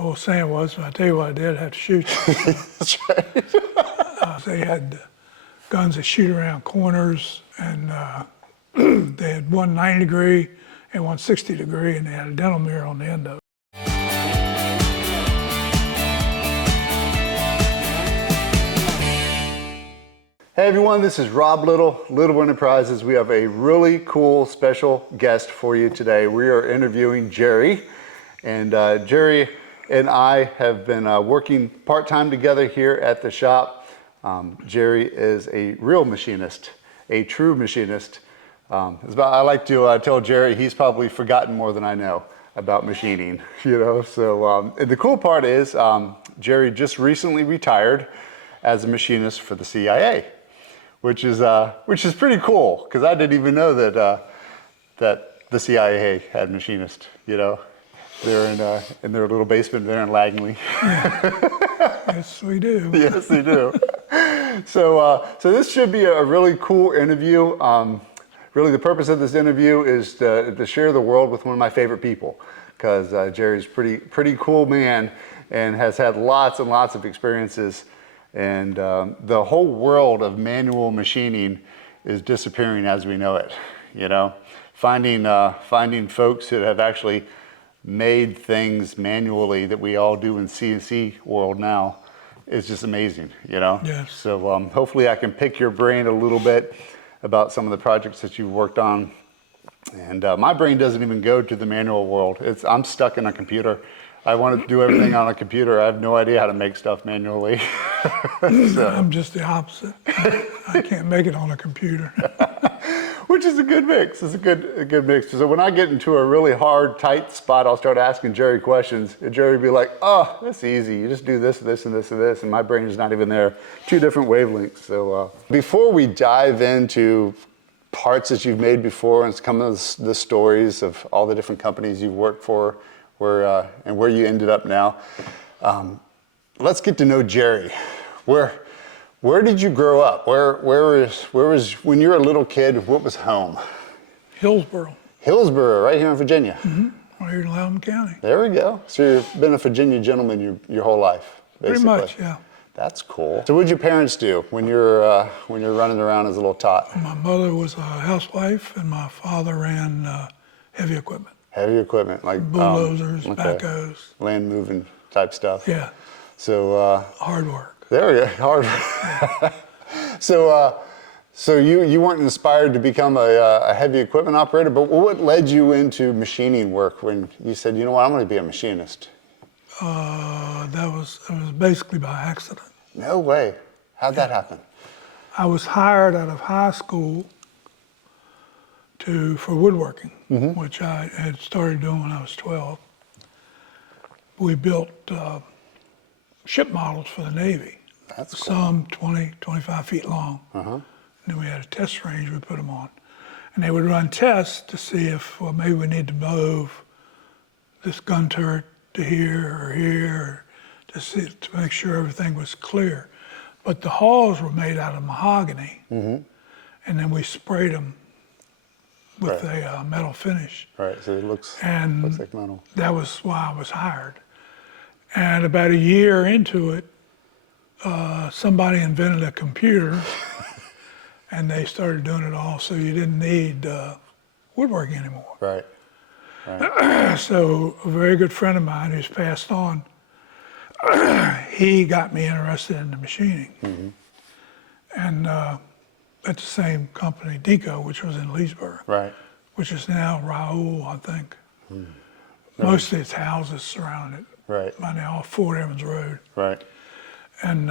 old saying was, I tell you what I did, I had to shoot you. That's right. They had guns that shoot around corners, and they had one 90 degree and one 60 degree, and they had a dental mirror on the end of it. Hey everyone, this is Rob Little, Little Enterprises. We have a really cool special guest for you today. We are interviewing Jerry, and Jerry and I have been working part-time together here at the shop. Jerry is a real machinist, a true machinist. I like to tell Jerry he's probably forgotten more than I know about machining, you know. So and the cool part is Jerry just recently retired as a machinist for the CIA. Which is pretty cool, because I didn't even know that that the CIA had machinists. You know, they're in their little basement there in Langley. Yes, we do. Yes, they do. So this should be a really cool interview. Really, the purpose of this interview is to share the world with one of my favorite people, because Jerry's pretty cool man and has had lots and lots of experiences. And the whole world of manual machining is disappearing as we know it. You know, finding folks that have actually made things manually that we all do in CNC world now is just amazing. You know. Yes. So hopefully I can pick your brain a little bit about some of the projects that you've worked on. And my brain doesn't even go to the manual world. I'm stuck in a computer. I want to do everything on a computer. I have no idea how to make stuff manually. So. I'm just the opposite. I can't make it on a computer. Which is a good mix. It's a good mix. So when I get into a really hard, tight spot, I'll start asking Jerry questions. And Jerry will be like, oh, that's easy. You just do this, this, and this, and this. And my brain is not even there. Two different wavelengths. So before we dive into parts that you've made before and some of the stories of all the different companies you've worked for, and where you ended up now. Let's get to know Jerry. Where did you grow up? Where was when you were a little kid? What was home? Hillsboro. Hillsboro, right here in Virginia. Mm-hmm. Right here in Loudoun County. There we go. So you've been a Virginia gentleman your whole life, basically. Pretty much, yeah. That's cool. So what did your parents do when you're running around as a little tot? My mother was a housewife, and my father ran heavy equipment. Heavy equipment, like bulldozers, backhoes. Land moving type stuff. Yeah. So hard work. There we go, hard work. Yeah. So you weren't inspired to become a heavy equipment operator, but what led you into machining work when you said, you know what, I'm going to be a machinist? It was basically by accident. No way. How'd that happen? I was hired out of high school for woodworking, mm-hmm. which I had started doing when I was 12. We built ship models for the Navy. That's cool. Some 20, 25 feet long. Uh-huh. And then we had a test range we put them on. And they would run tests to see if, well, maybe we need to move this gun turret to here, to make sure everything was clear. But the hulls were made out of mahogany, mm-hmm. and then we sprayed them with a metal finish. Right, so it looks like metal. That was why I was hired. And about a year into it, somebody invented a computer, and they started doing it all, so you didn't need woodworking anymore. Right. So a very good friend of mine who's passed on, he got me interested in the machining. Mm-hmm. And at the same company, Deco, which was in Leesburg, right, which is now Raoul, I think. Mm. Most of its houses surrounding it. Right. By now, off Fort Evans Road. Right. And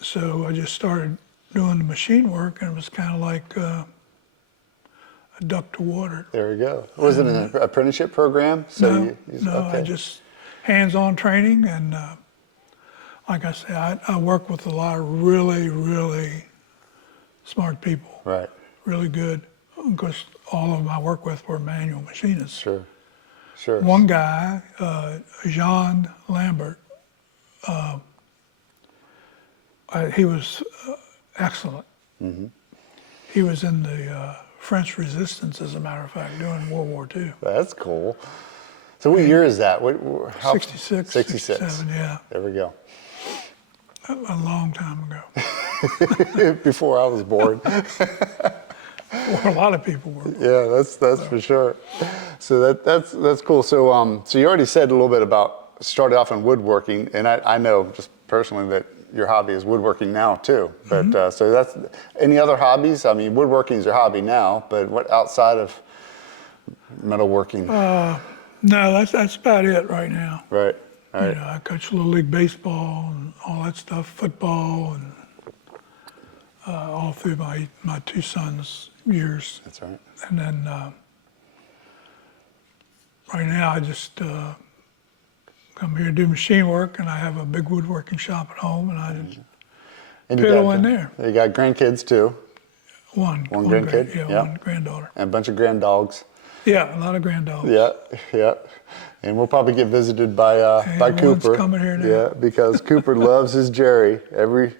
so I just started doing the machine work, and it was kind of like a duck to water. There we go. Was it an apprenticeship program? So I just hands-on training, and like I said, I work with a lot of really, really smart people. Right. Really good, because all of them I work with were manual machinists. Sure. Sure. One guy, Jean Lambert, he was excellent. Mm-hmm. He was in the French resistance, as a matter of fact, during World War II. That's cool. So what year is that? 66, 66. 67, yeah. There we go. A long time ago. Before I was born. Or a lot of people were. Yeah, that's for sure. So that's cool. So so you already said a little bit about started off in woodworking, and I know just personally that your hobby is woodworking now too. But so that's any other hobbies? I mean, woodworking is your hobby now, but what outside of metalworking? No, that's about it right now. Right. You know, I coach Little League Baseball and all that stuff, football, and all through my two sons' years. That's right. And then right now I just come here to do machine work, and I have a big woodworking shop at home, and I just piddle in there. You got grandkids too. One grandkid? yeah, Yeah. one granddaughter. And a bunch of granddogs. Yeah, a lot of granddogs. Yeah. And we'll probably get visited by One's Cooper. coming here now. Yeah, because Cooper loves his Jerry. Every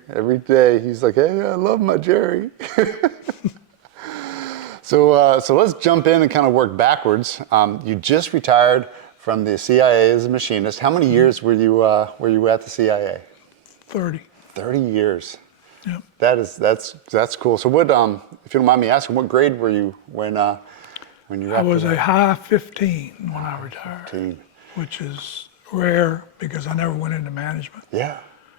day he's like, hey, I love my Jerry. So let's jump in and kind of work backwards. You just retired from the CIA as a machinist. How many years were you at the CIA? 30. 30 years. Yep. That's cool. So what if you don't mind me asking, what grade were you when you were? I was a high 15 when I retired, 15. which is rare because I never went into management. Yeah.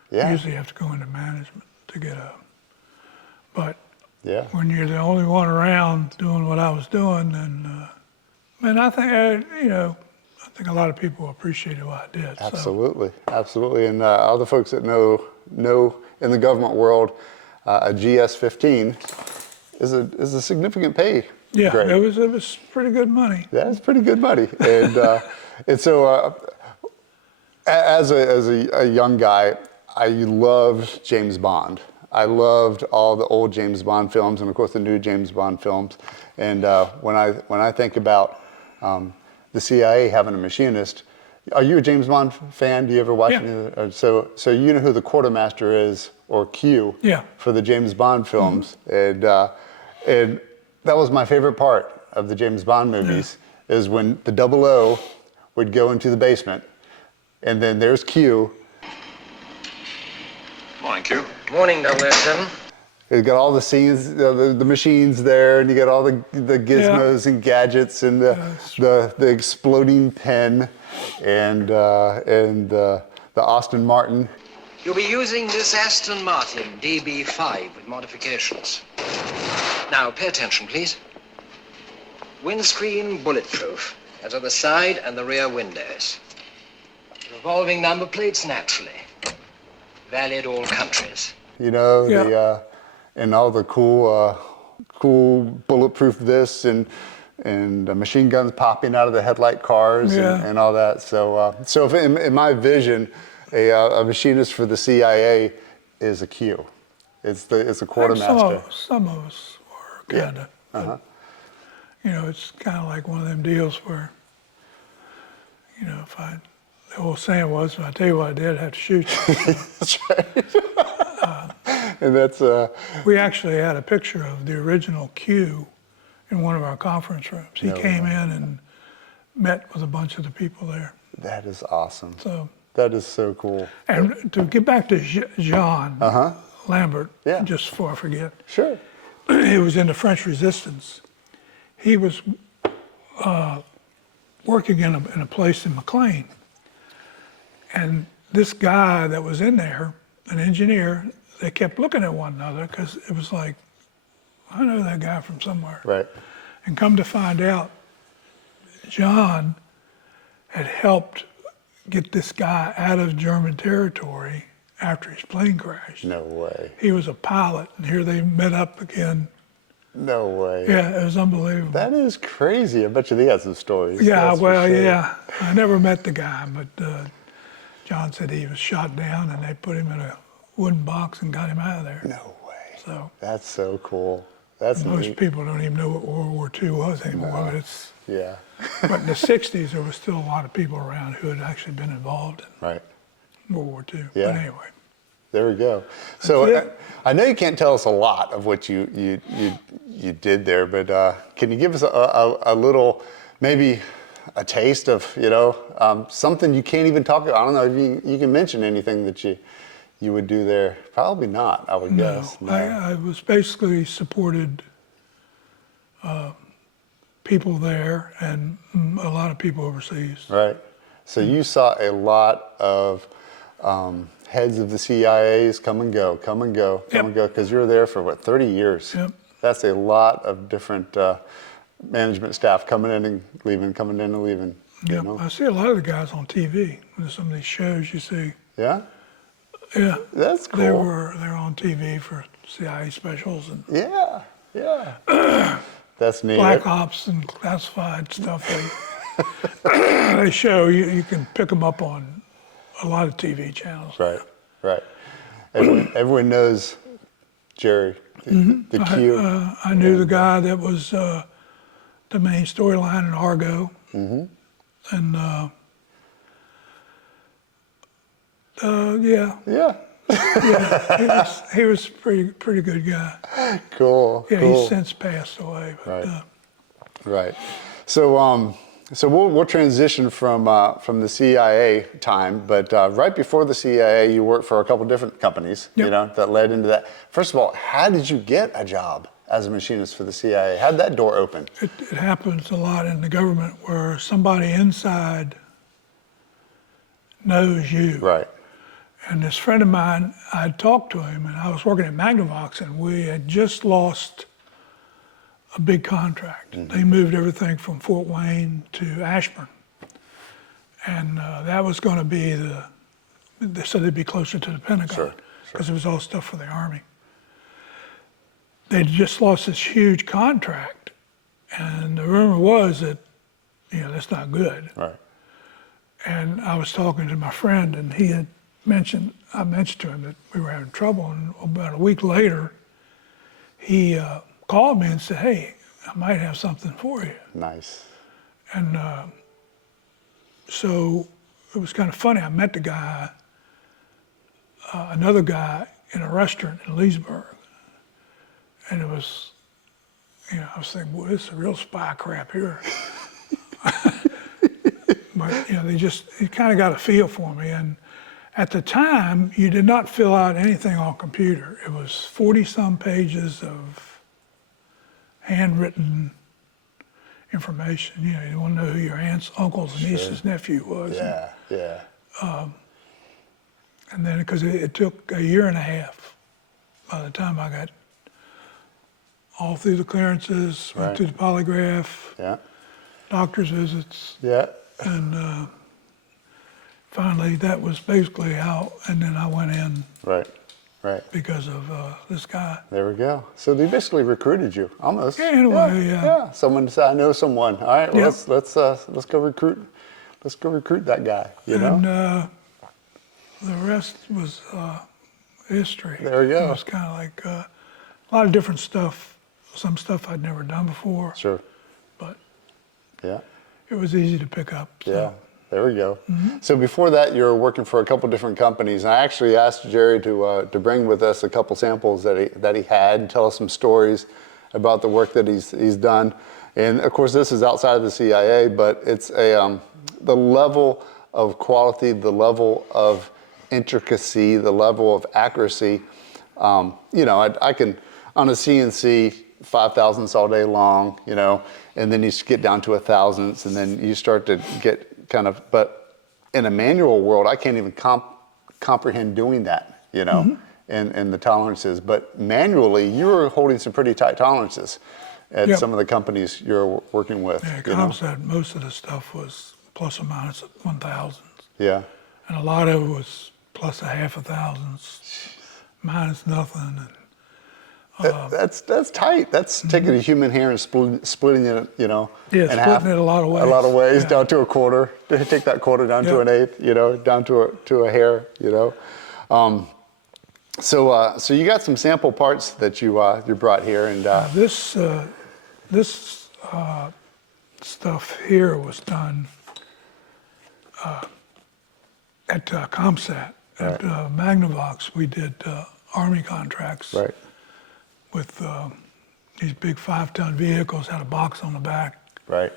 You Yeah. usually have to go into management to get a. But Yeah. when you're the only one around doing what I was doing, then I think I think a lot of people appreciated what I did. Absolutely. And other folks that know in the government world, a GS-15 is a significant pay. Yeah, grade. it was pretty good money. Yeah, it's pretty good money. And so as a young guy, I loved James Bond. I loved all the old James Bond films, and of course the new James Bond films. And when I think about the CIA having a machinist, are you a James Bond fan? Do you ever watch any of the, so you know who the quartermaster is, or Q, for the James Bond films. Mm-hmm. And that was my favorite part of the James Bond movies, is when the 00 would go into the basement, and then there's Q. Morning, Q. Morning, 007. You got all the scenes, the machines there, and you got all the gizmos and gadgets, and the exploding pen, and the Aston Martin. You'll be using this Aston Martin DB5 with modifications. Now, pay attention, please. Windscreen bulletproof, as are the side and the rear windows. Revolving number plates, naturally. Valid all countries. You know, and all the cool bulletproof this and machine guns popping out of the headlight cars and all that. So if in my vision, a machinist for the CIA is a Q. It's a quartermaster. Some of us were kind of. Uh-huh. You know, it's kind of like one of them deals where, you know, the old saying was, if I tell you what I did, I'd have to shoot you. That's right. And that's we actually had a picture of the original Q in one of our conference rooms. He came in and met with a bunch of the people there. That is awesome. So that is so cool. And to get back to Jean Lambert, just before I forget. Sure. He was in the French Resistance. He was working in a place in McLean. And this guy that was in there, an engineer, they kept looking at one another because it was like, I know that guy from somewhere. Right. And come to find out, John had helped get this guy out of German territory after his plane crashed. No way. He was a pilot, and here they met up again. No way. Yeah, it was unbelievable. That is crazy. I bet you they had some stories. Yeah, That's well, for sure. yeah. I never met the guy, but John said he was shot down, and they put him in a wooden box and got him out of there. No way. So that's so cool. That's most neat. people don't even know what World War II was anymore, but it's. Yeah. But in the 60s, there was still a lot of people around who had actually been involved in Right. World War II. Yeah. But anyway. There we go. So it. I know you can't tell us a lot of what you did there, but can you give us a little, maybe a taste of, something you can't even talk about? I don't know if you can mention anything that you would do there. Probably not, I would guess. No. I was basically supported people there and a lot of people overseas. Right. So you saw a lot of heads of the CIAs come and go, because you were there for, 30 years? Yep. That's a lot of different management staff coming in and leaving, coming in and leaving. Yeah, You know? I see a lot of the guys on TV. Some of these shows you see. Yeah? Yeah, That's cool. They're on TV for CIA specials and Yeah. That's neat. black ops and classified stuff. They show you can pick them up on a lot of TV channels. Right. Everyone knows Jerry, the Q. I knew the guy that was the main storyline in Argo, and Yeah. he was pretty good guy. Cool. Yeah, cool. he's since passed away. But, Right. Right. So we'll transition from the CIA time, but right before the CIA, you worked for a couple different companies, Yep. that led into that. First of all, how did you get a job as a machinist for the CIA? How did that door open? it happens a lot in the government where somebody inside knows you. Right. And this friend of mine, I talked to him, and I was working at Magnavox, and we had just lost a big contract. They moved everything from Fort Wayne to Ashburn, and that was going to be they said they'd be closer to the Pentagon because it was all stuff for the Army. They'd just lost this huge contract, and the rumor was that, that's not good. Right. And I was talking to my friend, and I mentioned to him that we were having trouble, and about a week later, he called me and said, "Hey, I might have something for you." Nice. And so it was kind of funny. I met the guy, another guy, in a restaurant in Leesburg, and it was, I was thinking, "Boy, this is real spy crap here." But you kind of got a feel for me. And at the time, you did not fill out anything on computer. It was 40-some pages of handwritten information. You want to know who your aunts, uncles, and niece's nephew was. Yeah. And then, because it took a year and a half by the time I got all through the clearances, went through the polygraph, Yeah. doctor's visits, Yeah. and finally that was basically how, and then I went in Right. because of this guy. There we go. So they basically recruited you, almost. Yeah, in a way, yeah. Yeah. Someone said, "I know someone. All right, well, Yeah. let's go recruit. Let's go recruit that guy." And the rest was history. There we go. It was kind of like a lot of different stuff. Some stuff I'd never done before, Sure. but Yeah. it was easy to pick up. So. Yeah. There we go. So before that, you were working for a couple different companies. I actually asked Jerry to bring with us a couple samples that he had and tell us some stories about the work that he's done. And of course, this is outside of the CIA, but it's the level of quality, the level of intricacy, the level of accuracy. I can on a CNC 5,000ths all day long, and then you get down to 1,000ths, and then you start to get but in a manual world, I can't even comprehend doing that, and the tolerances. But manually, you're holding some pretty tight tolerances at some of the companies you're working with. Yeah, Comsat, most of the stuff was plus or minus 1,000. Yeah. And a lot of it was plus a half a thousandths, minus nothing. And, That's tight. That's taking a human hair and splitting it, in half. Splitting it a lot of ways. A lot of ways, down to a quarter. Take that quarter down to an eighth, down to a hair, So you got some sample parts that you brought here, and this stuff here was done at Comsat. At Magnavox, we did Army contracts. Right. With these big 5-ton vehicles, had a box on the back. Right.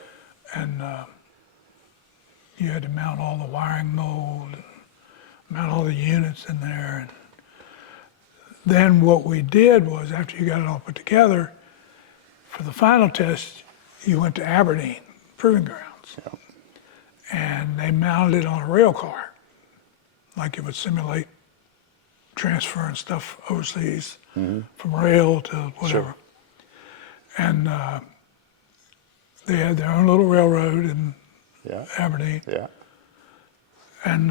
And you had to mount all the wiring mold, and mount all the units in there. And then what we did was, after you got it all put together, for the final test, you went to Aberdeen Proving Grounds. Yeah. And they mounted it on a rail car, like it would simulate transferring stuff overseas from rail to whatever. Sure. And they had their own little railroad in Yeah. Aberdeen. Yeah. And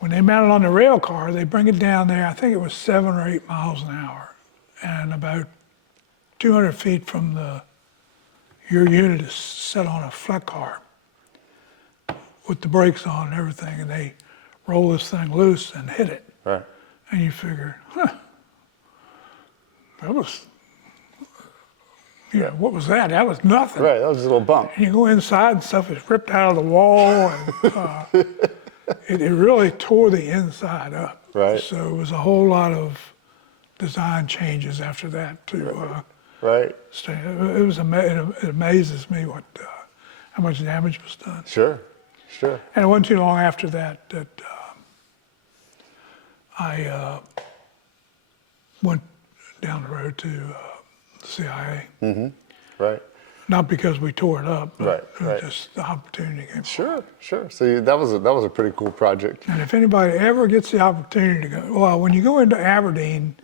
when they mount it on the rail car, they bring it down there, I think it was 7 or 8 miles an hour. And about 200 feet from your unit is set on a flat car with the brakes on and everything, and they roll this thing loose and hit it. Right. And you figure, that was, what was that? That was nothing. Right. That was a little bump. And you go inside and stuff is ripped out of the wall, and it really tore the inside up. Right. So it was a whole lot of design changes after that to Right. stay. It was it amazes me how much damage was done. Sure. Sure. And it wasn't too long after that that I went down the road to the CIA. Right. Not because we tore it up, but Right, it was right. just the opportunity came. Sure. Sure. So that was a pretty cool project. And if anybody ever gets the opportunity to go, well, when you go into Aberdeen,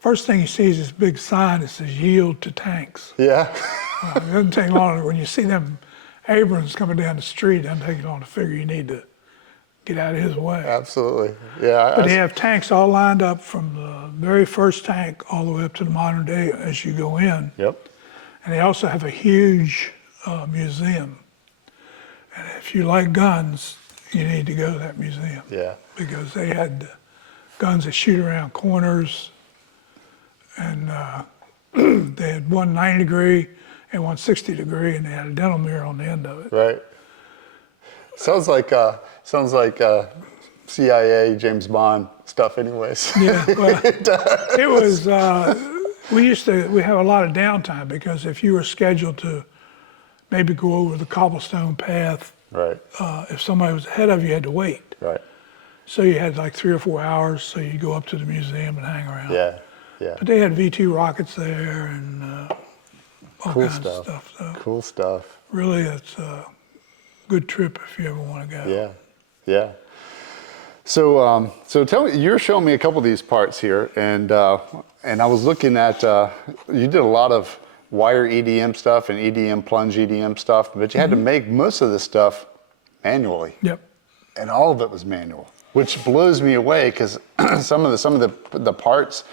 first thing you see is this big sign that says "Yield to Tanks." Yeah. It doesn't take long. When you see them Abrams coming down the street, it doesn't take long to figure you need to get out of his way. Absolutely. Yeah. But they have tanks all lined up from the very first tank all the way up to the modern day as you go in. Yep. And they also have a huge museum. And if you like guns, you need to go to that museum. Yeah. Because they had guns that shoot around corners, and they had one 90 degree and one 60 degree, and they had a dental mirror on the end of it. Right. Sounds like CIA, James Bond stuff anyways. Yeah, well, it was, we have a lot of downtime because if you were scheduled to maybe go over the cobblestone path, Right. if somebody was ahead of you, you had to wait. Right. So you had like 3 or 4 hours, so you go up to the museum and hang around. Yeah. Yeah. But they had V2 rockets there and all Cool kinds stuff. of stuff. So Cool stuff. really, it's a good trip if you ever want to go. Yeah. Yeah. So, so tell me, you're showing me a couple of these parts here, and I was looking at, you did a lot of wire EDM stuff and EDM plunge EDM stuff, but you had to make most of this stuff manually. Yep. And all of it was manual, which blows me away because some of the parts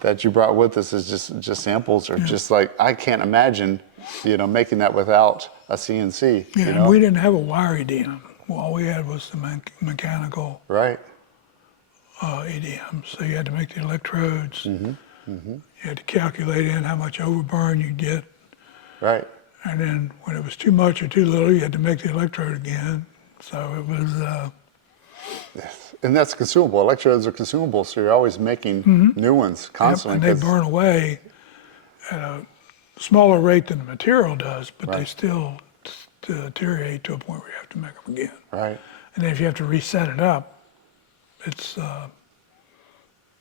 that you brought with us is just samples are just like, I can't imagine, making that without a CNC. Yeah, and we didn't have a wire EDM. All we had was the mechanical Right. EDM. So you had to make the electrodes. You had to calculate in how much overburn you'd get. Right. And then when it was too much or too little, you had to make the electrode again. So it was, Yes. And that's consumable. Electrodes are consumable, so you're always making new ones constantly. and they burn away at a smaller rate than the material does, but they still deteriorate to a point where you have to make them again. Right. And then if you have to reset it up, it's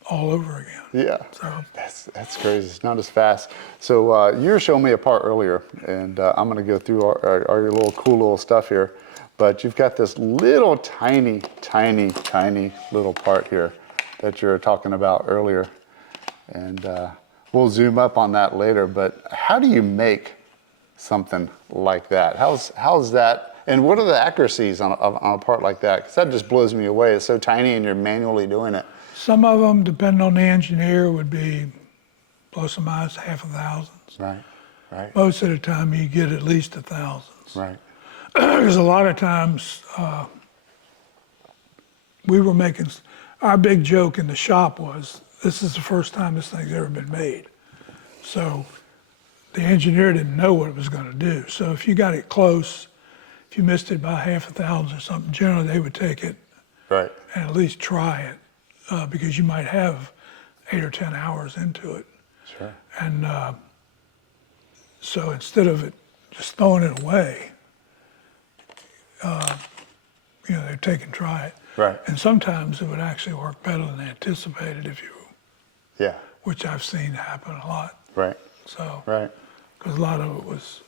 all over again. Yeah. So That's crazy. It's not as fast. So you were showing me a part earlier, and I'm going to go through our little cool little stuff here. But you've got this little tiny little part here that you were talking about earlier. And we'll zoom up on that later. But how do you make something like that? How's that? And what are the accuracies on a part like that? Because that just blows me away. It's so tiny and you're manually doing it. some of them, depending on the engineer, would be plus or minus half a thousands. Right, right, Most of the time, you get at least 1,000s. right. Because a lot of times we were making, our big joke in the shop was, this is the first time this thing's ever been made. So the engineer didn't know what it was going to do. So if you got it close, if you missed it by half a thousand or something, generally they would take it Right. and at least try it because you might have 8 or 10 hours into it. Sure. And so instead of it just throwing it away, they'd take and try it. Right. And sometimes it would actually work better than anticipated Yeah. which I've seen happen a lot. Right. So, Right. because a lot of it was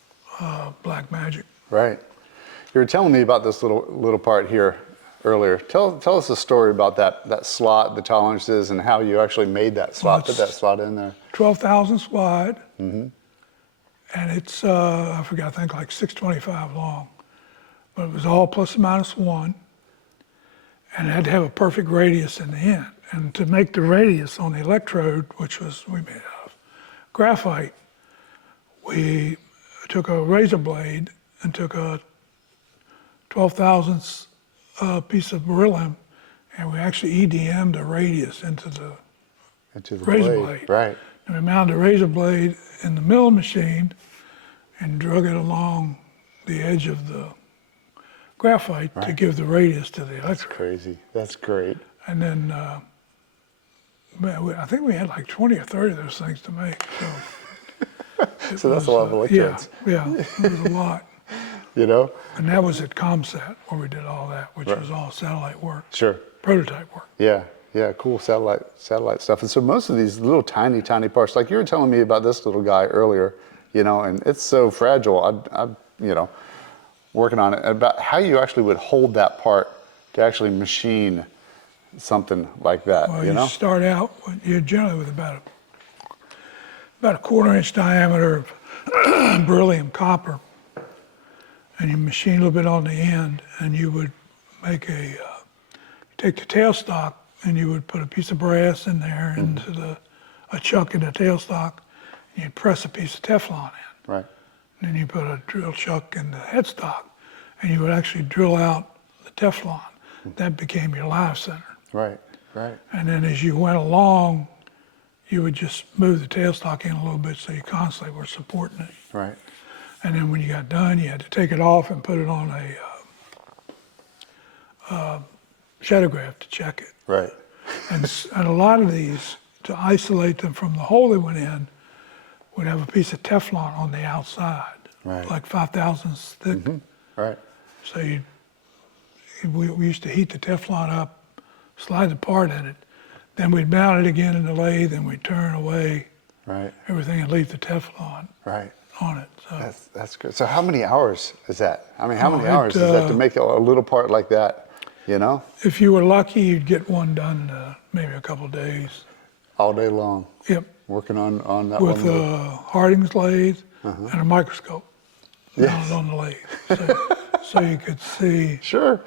black magic. Right. You were telling me about this little part here earlier. Tell us a story about that slot, the tolerances, and how you actually made that slot, put that slot in there. 12 thousandths wide, and it's, I forgot, I think like 625 long. But it was all plus or minus one, and it had to have a perfect radius in the end. And to make the radius on the electrode, which we made out of graphite, we took a razor blade and took a 12 thousandths piece of beryllium, and we actually EDM'd the radius into the razor blade. Right. And we mounted the razor blade in the mill machine and drug it along the edge of the graphite to give the radius to the electrode. That's crazy. That's great. And then I think we had like 20 or 30 of those things to make. So that's a lot of electrodes. Yeah, it was a lot. You know? And that was at ComSat where we did all that, which was all satellite work. Sure. Prototype work. Yeah. Yeah. Cool satellite stuff. And so most of these little tiny parts, like you were telling me about this little guy earlier, and it's so fragile. I'm working on it about how you actually would hold that part to actually machine something like that. Well, you start out, you're generally with about a 1/4 inch diameter of beryllium copper, and you machine a little bit on the end, and you would make take the tailstock, and you would put a piece of brass in there into a chuck in the tailstock, and you'd press a piece of Teflon in. Right. And then you put a drill chuck in the headstock, and you would actually drill out the Teflon. That became your live center. Right. Right. And then as you went along, you would just move the tailstock in a little bit so you constantly were supporting it. Right. And then when you got done, you had to take it off and put it on a shadowgraph to check it. Right. And a lot of these, to isolate them from the hole they went in, would have a piece of Teflon on the outside, Right. like 5 thousandths thick. Right. So we used to heat the Teflon up, slide the part in it, then we'd mount it again in the lathe, and we'd turn away Right. everything and leave the Teflon Right. on it. So That's good. So how many hours is that? I mean, how many hours is that to make a little part like that? if you were lucky, you'd get one done in maybe a couple days. All day long. Yep, Working on that with one. a Harding's lathe and a microscope mounted on the lathe, so you could see Sure.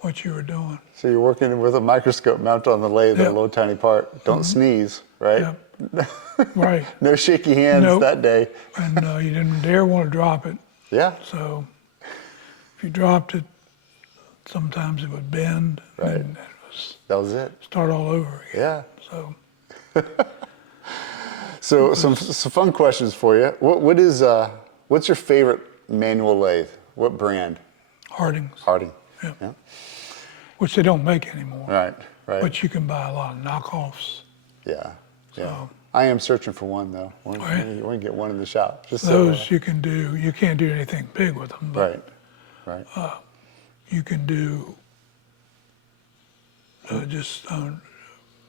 what you were doing. So you're working with a microscope mounted on the lathe, Yep. a little tiny part. Don't sneeze, right? Yep. Right, No shaky hands Nope. that day. and you didn't dare want to drop it. Yeah. So if you dropped it, sometimes it would bend, Right. and it was That was it. start all over again. Yeah. So So some fun questions for you. What's your favorite manual lathe? What brand? Harding's, Harding. Yep. Yeah. which they don't make anymore, Right. Right. but you can buy a lot of knockoffs. Yeah. Yeah. So- I am searching for one though. We're Right. going to get one in the shop. Just Those you can do. You can't do anything big with them, but Right. Right. you can do just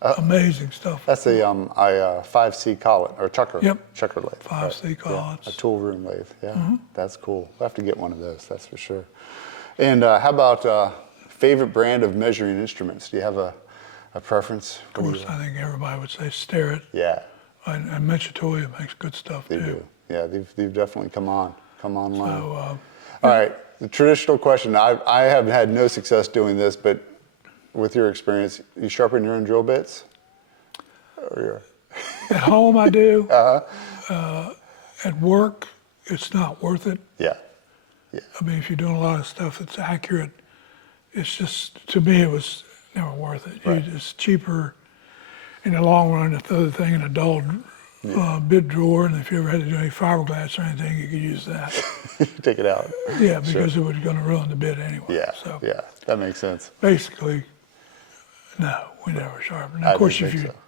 amazing stuff. That's a 5C collet or chucker. Yep. Chucker lathe. 5C Yeah. collets. A tool room lathe. Yeah. That's cool. We'll have to get one of those. That's for sure. And how about favorite brand of measuring instruments? Do you have a preference? Of course, I think everybody would say Starrett, Yeah, and Metchitoya makes good stuff they too. do. Yeah, they've definitely come online. So All right, the traditional question. I have had no success doing this, but with your experience, you sharpen your own drill bits? Or at home I do. At work, it's not worth it. yeah, I mean, if you're doing a lot of stuff that's accurate, it's just, to me, it was never worth it. Right. It's cheaper in the long run to throw the thing in a dull bit drawer, and if you ever had to do any fiberglass or anything, you could use that. take it out. Yeah, because it was going to ruin the bit anyway. Yeah, So yeah, that makes sense. basically, no, we never sharpened. I Of course, didn't if think you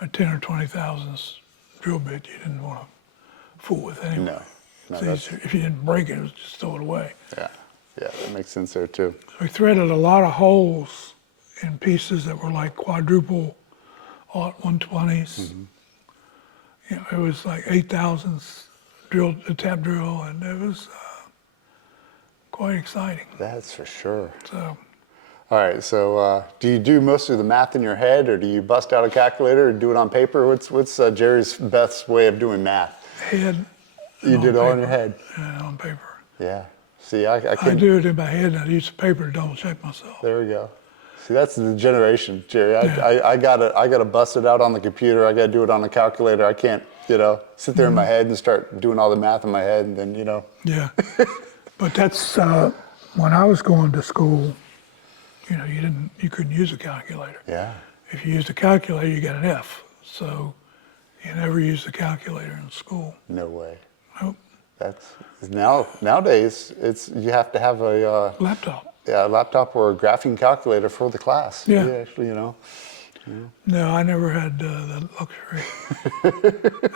so. a 10 or 20 thousandths drill bit, you didn't want to fool with anyway. No, So that's if you didn't break it, it was just throw it away. yeah. Yeah, that makes sense there too. So we threaded a lot of holes in pieces that were like quadruple aught 120s. You know, it was like 8,000s drilled, a tap drill, and it was quite exciting. That's for sure. So All right, so do you do most of the math in your head, or do you bust out a calculator or do it on paper? What's Jerry's best way of doing math? head. You on did it all in your paper. head? Yeah, on paper. Yeah. See, I I can. do it in my head, and I use the paper to double check myself. There we go. See, that's the generation, Jerry. Yeah. I gotta bust it out on the computer. I gotta do it on the calculator. I can't, sit there in my head and start doing all the math in my head, and then, Yeah. But that's when I was going to school. You couldn't use a calculator. Yeah. If you used a calculator, you got an F. So you never used a calculator in school. No way. Nope. That's nowadays. You have to have a Laptop. laptop or a graphing calculator for the class. Yeah. You actually, No, I never had that luxury.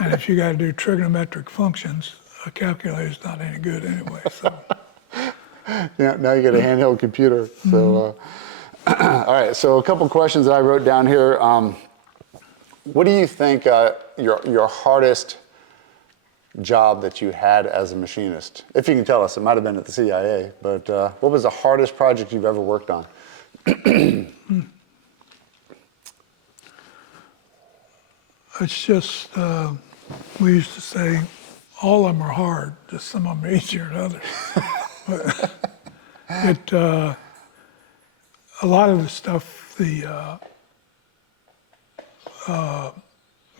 And if you got to do trigonometric functions, a calculator's not any good anyway. So Yeah, now you got a handheld computer. So, all right. So a couple questions that I wrote down here. What do you think your hardest job that you had as a machinist? If you can tell us, it might have been at the CIA. But what was the hardest project you've ever worked on? it's just we used to say all of them are hard. Just some of them are easier than others. But a lot of the stuff, the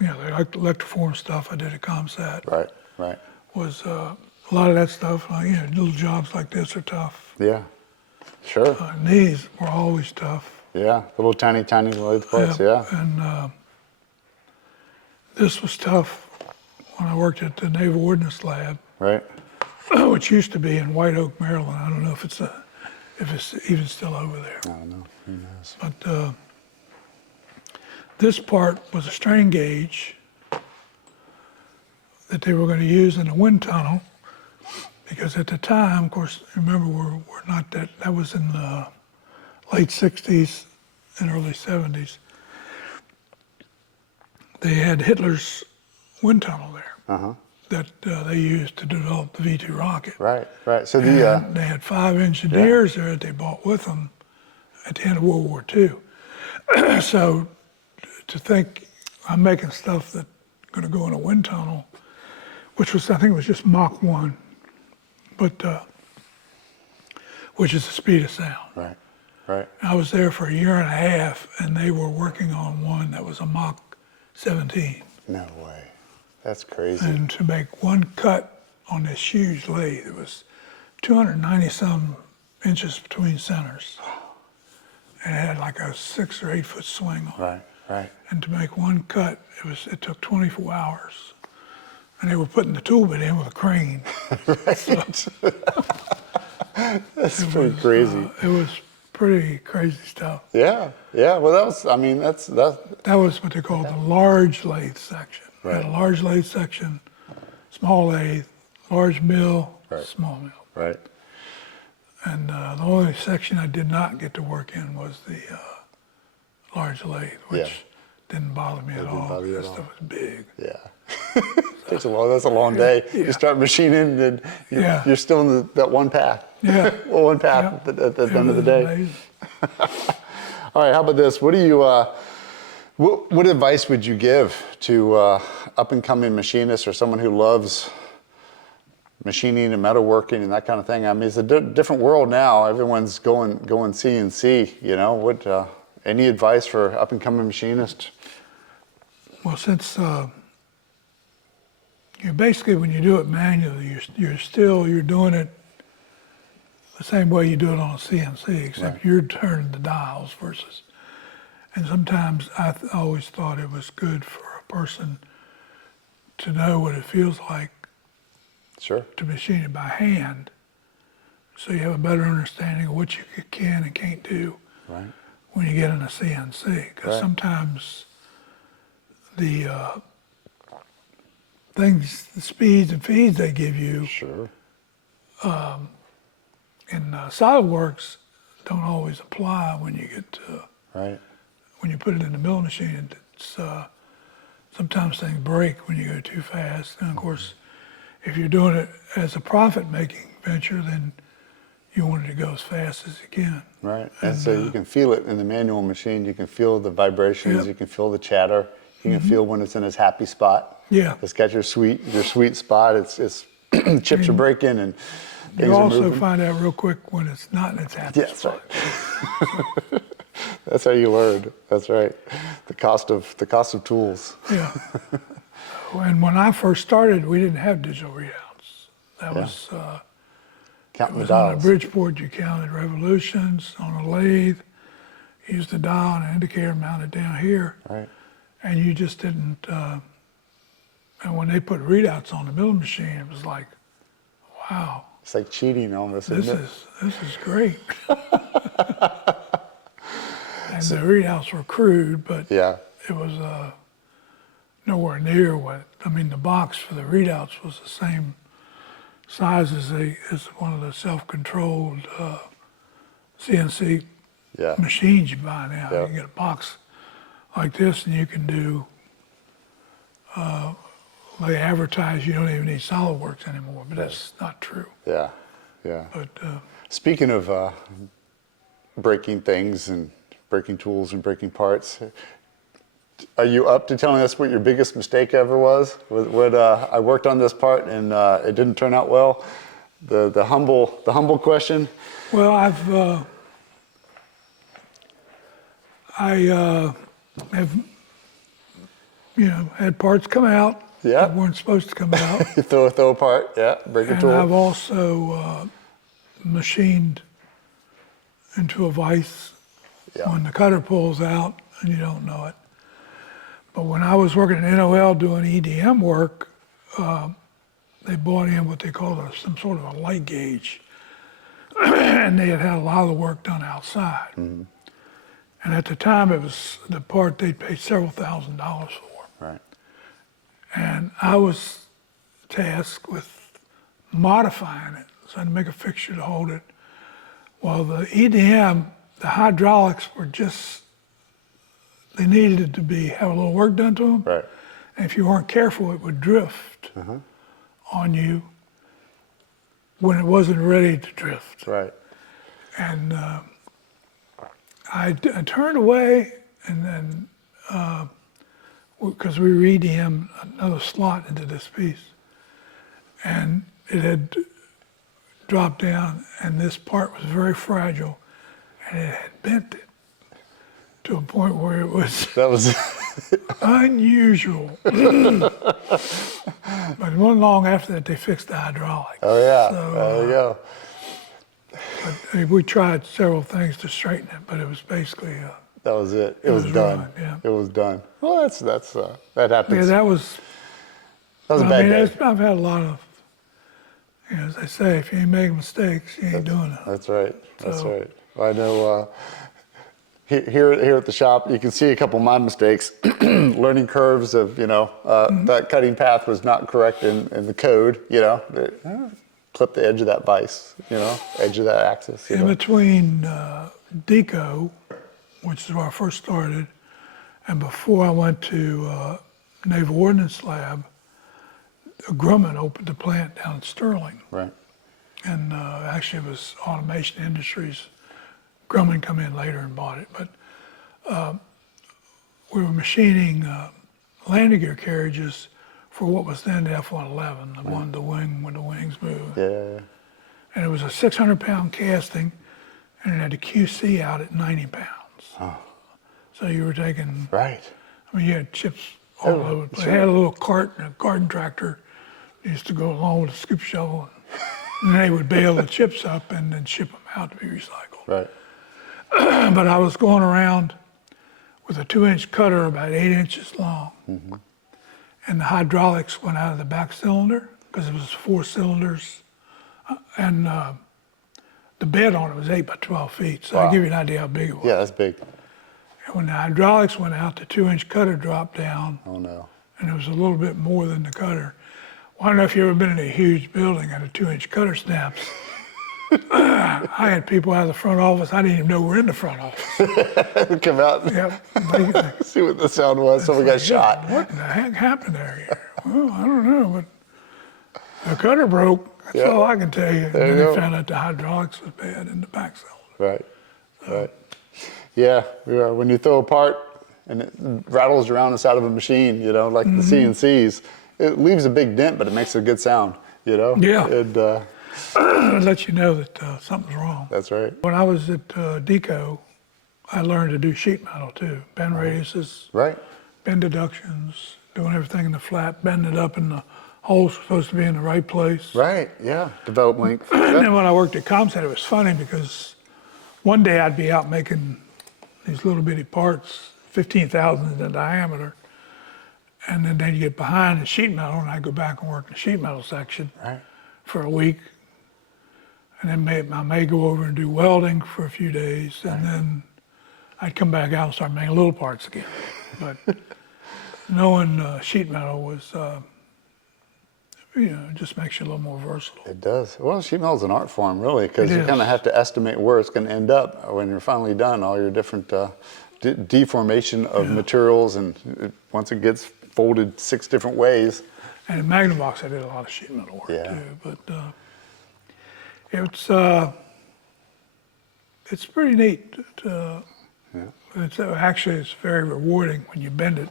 electroform stuff I did at ComSat Right. was a lot of that stuff. Like, little jobs like this are tough. Yeah. Sure. These were always tough. Yeah. The little tiny lathe parts. Yeah. And this was tough when I worked at the Naval Ordnance Lab, Right. which used to be in White Oak, Maryland. I don't know if it's even still over there. I don't know. Who knows? But this part was a strain gauge that they were going to use in a wind tunnel, because at the time, of course, remember we're not that was in the late 60s and early 70s. They had Hitler's wind tunnel there that they used to develop the V-2 rocket. Right. So And they had 5 engineers there that they brought with them at the end of World War II. So to think I'm making stuff that's going to go in a wind tunnel, which was, I think it was just Mach 1, but which is the speed of sound. Right. I was there for a year and a half, and they were working on one that was a Mach 17. No way. That's crazy. And to make one cut on this huge lathe, it was 290 some inches between centers. And it had like a 6 or 8 foot swing on it. Right. And to make one cut, it took 24 hours. And they were putting the tool bit in with a crane. That's pretty crazy. It was pretty crazy stuff. Yeah. Well, that's. That was what they called the large lathe section. We had a large lathe section, small lathe, large mill, small mill. Right. And the only section I did not get to work in was the large lathe, which didn't bother me at all. bother you That at all. stuff was big. Yeah. That's a long day. You start machining, and you're still in that one path. Yeah. One path at the It end of the was day. amazing. All right. How about this? What do you? What advice would you give to up and coming machinists or someone who loves machining and metalworking and that kind of thing? I mean, it's a different world now. Everyone's going CNC. What? Any advice for up and coming machinists? Well, since basically when you do it manually, you're doing it the same way you do it on a CNC, except you're turning the dials versus. And sometimes I always thought it was good for a person to know what it feels like Sure. to machine it by hand, so you have a better understanding of what you can and can't do when you get in a CNC. Because sometimes the things, the speeds and feeds they give you, in SolidWorks don't always apply when you get to, Right. when you put it in the milling machine. It's sometimes things break when you go too fast. And of course, if you're doing it as a profit-making venture, then you want it to go as fast as you can. Right. And so you can feel it in the manual machine. You can feel the vibrations. Yep. You can feel the chatter. You can feel when it's in its happy spot. Yeah. It's got your sweet spot. It's chips are breaking and things You are also moving. find out real quick when it's not in its happy Yeah, that's spot. right. That's how you learn. That's right. The cost of tools. Yeah. And when I first started, we didn't have digital readouts. That was, Counting the was on a dials. Bridgeport, you counted revolutions. On a lathe, you used a dial and an indicator mounted down here. Right. And you just didn't, and when they put readouts on the milling machine, it was like, wow, It's like cheating almost, this isn't it? is great. And the readouts were crude, but Yeah. it was nowhere near what, I mean, the box for the readouts was the same size as one of the self-controlled CNC Yeah. machines you buy now. Yeah. You can get a box like this and you can do, they advertise you don't even need SolidWorks anymore, but that's not true. Yeah. Yeah. But Speaking of breaking things and breaking tools and breaking parts, are you up to telling us what your biggest mistake ever was? What I worked on this part and it didn't turn out well. The humble question. well, I have, had parts come out Yeah. that weren't supposed to come out. You throw a part. Yeah. Break a And tool. I've also machined into a vise Yeah. when the cutter pulls out and you don't know it. But when I was working at NOL doing EDM work, they brought in what they called some sort of a light gauge. And they had a lot of the work done outside. Mm-hmm. And at the time, it was the part they'd paid several $1,000s for. Right. And I was tasked with modifying it. So I had to make a fixture to hold it. Well, the EDM, the hydraulics were just, they needed to have a little work done to them. Right. And if you weren't careful, it would drift on you when it wasn't ready to drift. Right. And I turned away, and then because we re-EDM'd another slot into this piece, and it had dropped down, and this part was very fragile, and it had bent it to a point where it was That was. unusual. But it wasn't long after that they fixed the hydraulics. Oh yeah. So, There you go. we tried several things to straighten it, but it was basically, That was it. It was was done. ruined, yeah. It was done. Well, that happens. yeah, that was, That was a I bad mean, day. I've had a lot of, as they say, if you ain't making mistakes, you ain't doing it. That's right. That's So- right. Well, I know here at the shop, you can see a couple of my mistakes. Learning curves of, that cutting path was not correct in the code, clip the edge of that vise, edge of that axis. In between DECO, which is where I first started, and before I went to Naval Ordnance Lab, Grumman opened a plant down in Sterling. Right. And actually it was Automation Industries. Grumman come in later and bought it. But we were machining landing gear carriages for what was then the F-111, the one, the wing when the wings moved. Yeah. And it was a 600-pound casting, and it had a QC out at 90 pounds. So you were taking, Right. I mean, you had chips all over the place. I had a little cart and a garden tractor used to go along with a scoop shovel, and they would bale the chips up and then ship them out to be recycled. Right. But I was going around with a 2-inch cutter about 8 inches long, and the hydraulics went out of the back cylinder because it was 4 cylinders, and the bed on it was 8 by 12 feet. So Wow. I give you an idea how big it was. Yeah, that's big. And when the hydraulics went out, the 2-inch cutter dropped down, Oh no. and it was a little bit more than the cutter. Well, I don't know if you've ever been in a huge building and a 2-inch cutter snaps. I had people out of the front office. I didn't even know we're in the front office. Come out and Yeah, see what the sound was. Someone got shot. What the heck happened there? Well, I don't know, but the cutter broke. That's Yeah. all I can tell you. And There then you they go. found out the hydraulics was bad in the back cylinder. Right. Right. Yeah. When you throw a part and it rattles around inside of a machine, you know, like the CNCs, it leaves a big dent, but it makes a good sound, you know? Yeah. And, It lets you know that something's wrong. that's right. When I was at Deco, I learned to do sheet metal too. Bend radiuses, Right. bend deductions, doing everything in the flat, bending it up in the holes supposed to be in the right place. Right. Yeah. Develop length. And then when I worked at ComSat, it was funny because one day I'd be out making these little bitty parts, 15 thousandths in diameter, and then they'd get behind in sheet metal, and I'd go back and work in the sheet metal section Right. for a week. And then I may go over and do welding for a few days, and then I'd come back out and start making little parts again. But knowing sheet metal was, it just makes you a little more versatile. It does. Well, sheet metal is an art form, really, because It you is. kind of have to estimate where it's going to end up when you're finally done. All your different deformation of materials, and once it gets folded 6 different ways. And in Magnavox, I did a lot of sheet metal work Yeah. too. But it's pretty neat. Actually, it's very rewarding when you bend it,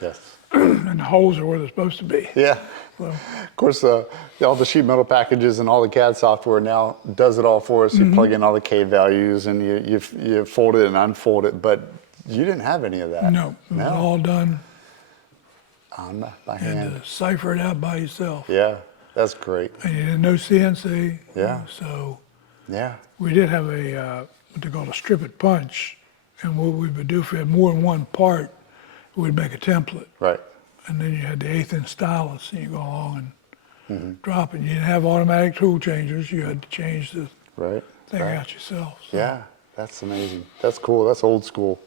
Yes. and the holes are where they're supposed to be. Yeah. So, Of course, all the sheet metal packages and all the CAD software now does it all for us. You plug in all the K values and you fold it and unfold it, but you didn't have any of that. no, it was all done. By You had hand. to cipher it out by yourself. Yeah, that's great. And you didn't know CNC. Yeah. So Yeah. we did have a what they call a strip it punch, and what we would do if we had more than one part, we'd make a template, Right. and then you had the 1/8" stylus, and you go along and drop it. You didn't have automatic tool changers. You had to change the Right. thing Right. out yourself. So. Yeah, that's amazing. That's cool. That's old school.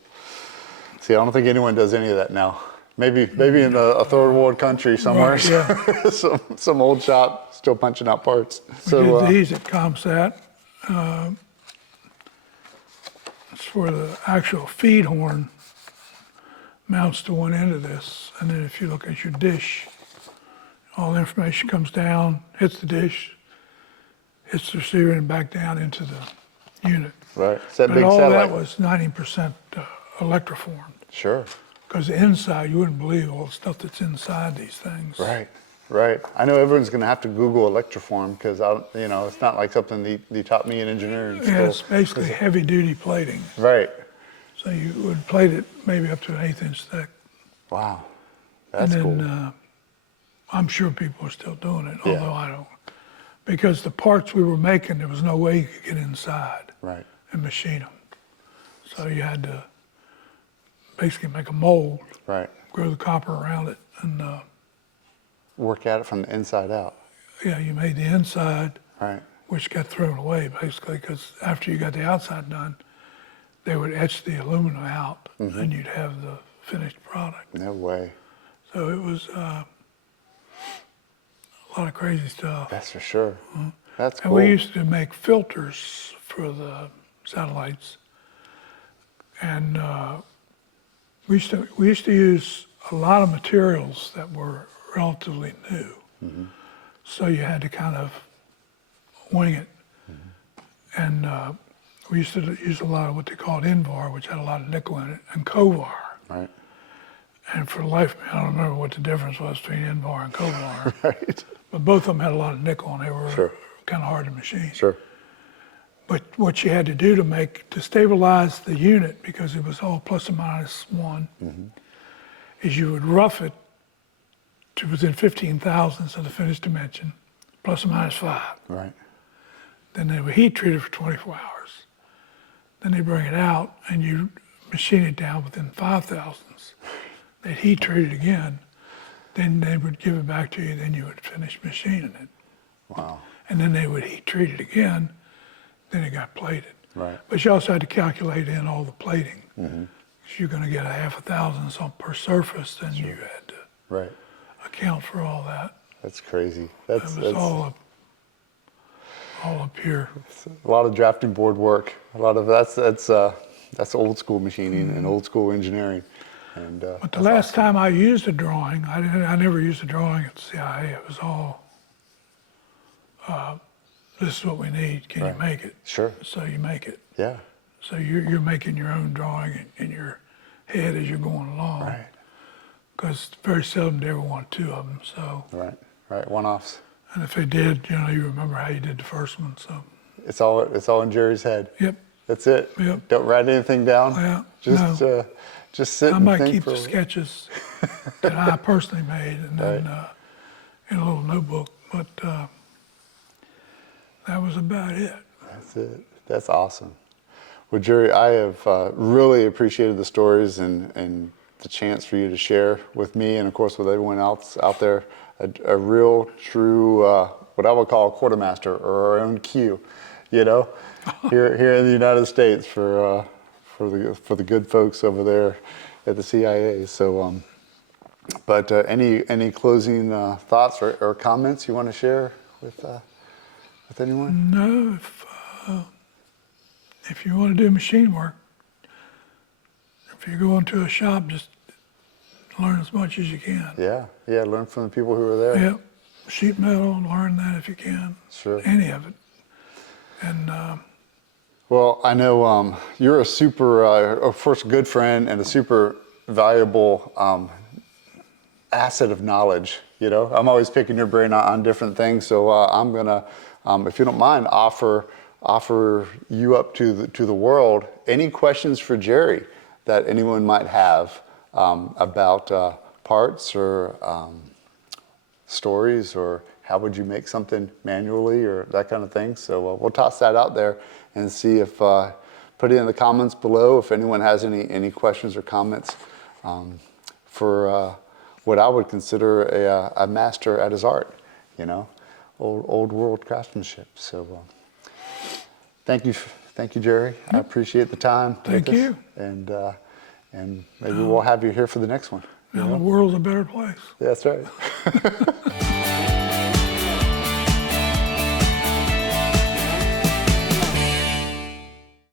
See, I don't think anyone does any of that now. Maybe in a third world country somewhere, Right, yeah. some old shop still punching out parts. We So did these at ComSat. It's for the actual feed horn mounts to one end of this, and then if you look at your dish, all the information comes down, hits the dish, hits the receiver, and back down into the unit. right, it's that But big all satellite. that was 90% electroformed, Sure. because the inside, you wouldn't believe all the stuff that's inside these things. Right. Right. I know everyone's going to have to Google electroform because it's not like something they taught me in engineering school. Yeah, it's basically heavy-duty plating. Right. So you would plate it maybe up to an 1/8" thick. Wow. That's and cool. then I'm sure people are still doing it, Yeah. although I don't. Because the parts we were making, there was no way you could get inside Right. and machine them. So you had to basically make a mold, Right. grow the copper around it, and Work at it from the inside out. you made the inside, Right. which got thrown away basically, because after you got the outside done, they would etch the aluminum out, and you'd have the finished product. No way. So it was a lot of crazy stuff. That's for sure. That's And cool. we used to make filters for the satellites, and we used to use a lot of materials that were relatively new. So you had to kind of wing it, and we used to use a lot of what they called Invar, which had a lot of nickel in it, and Kovar. Right. And for the life of me, I don't remember what the difference was between Invar and Kovar. Right. But both of them had a lot of nickel, and they were Sure. kind of hard to machine. Sure. But what you had to do to stabilize the unit, because it was all plus or minus one, is you would rough it to within 15 thousandths of the finished dimension, plus or minus 5. Right. Then they would heat treat it for 24 hours. Then they bring it out and you machine it down within 5 thousandths. They'd heat treat it again. Then they would give it back to you. Then you would finish machining it. Wow. And then they would heat treat it again. Then it got plated. Right. But you also had to calculate in all the plating. Because you're going to get a 0.5 thousandths on per surface. Then you had to Right. account for all that. That's crazy. It was all all up here. A lot of drafting board work. A lot of that's old school machining and old school engineering. And But the last time I used a drawing, I never used a drawing at CIA. It was all, this is what we need. Can you make it? Sure. So you make it. Yeah. So you're making your own drawing in your head as you're going along. Right. Because very seldom they ever want two of them. So. Right. One-offs. And if they did, you remember how you did the first one. So. It's all in Jerry's head. Yep. That's it. Yep. Don't write anything down. Yeah. Just sit I and might think keep for the sketches that I personally made, and then in a little notebook. But that was about it. That's it. That's awesome. Well, Jerry, I have really appreciated the stories and the chance for you to share with me and, of course, with everyone else out there, a real, true, what I would call a quartermaster or our own Q, here in the United States for the good folks over there at the CIA. So, but any closing thoughts or comments you want to share with anyone? No, if you want to do machine work, if you go into a shop, just learn as much as you can. Yeah, learn from the people who are there. Yep, sheet metal, learn that if you can. Sure. Any of it. And well, I know you're a super, of course, good friend and a super valuable asset of knowledge. I'm always picking your brain on different things, so I'm gonna, if you don't mind, offer you up to the world any questions for Jerry that anyone might have about parts or stories, or how would you make something manually or that kind of thing. So we'll toss that out there and see if, put it in the comments below if anyone has any questions or comments for what I would consider a master at his art, old world craftsmanship. So thank you, Jerry. I appreciate the time. Thank you. And maybe we'll have you here for the next one. Now the world's a better place. That's right.